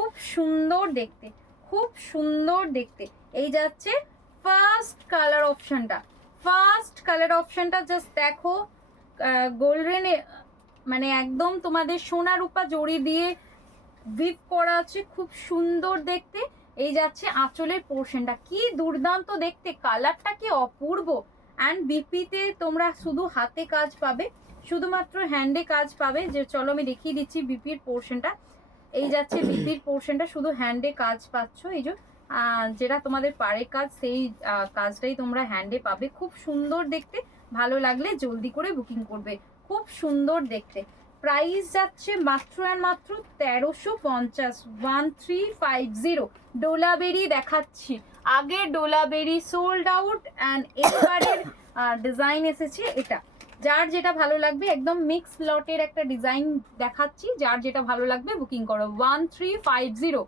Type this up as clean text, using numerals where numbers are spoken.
খুব সুন্দর দেখতে, খুব সুন্দর দেখতে। এই যাচ্ছে ফার্স্ট কালার অপশনটা, ফার্স্ট কালার অপশনটা জাস্ট দেখো, গোল্ডেন মানে একদম তোমাদের সোনা রূপা জড়ি দিয়ে উইভ করা আছে, খুব সুন্দর দেখতে। এই যাচ্ছে আঁচলের পোর্শনটা, কি দুর্দান্ত দেখতে, কালারটা কি অপূর্ব। অ্যান্ড বিপিতে তোমরা শুধু হাতে কাজ পাবে, শুধুমাত্র হ্যান্ডে কাজ পাবে। যে চলো আমি দেখিয়ে দিচ্ছি বিপির পোর্শনটা। এই যাচ্ছে বিপির পোর্শনটা, শুধু হ্যান্ডে কাজ পাচ্ছ। এই যে যেটা তোমাদের পাড়ের কাজ, সেই কাজটাই তোমরা হ্যান্ডে পাবে। খুব সুন্দর দেখতে, ভালো লাগলে জলদি করে বুকিং করবে, খুব সুন্দর দেখতে। প্রাইস যাচ্ছে মাত্র আর মাত্র 1350, 1350। ডোলাবেরি দেখাচ্ছি, আগে ডোলাবেরি সোল্ড আউট, অ্যান্ড এবারের ডিজাইন এসেছে এটা। যার যেটা ভালো লাগবে, একদম মিক্স লটের একটা ডিজাইন দেখাচ্ছি, যার যেটা ভালো লাগবে বুকিং করো। 1350।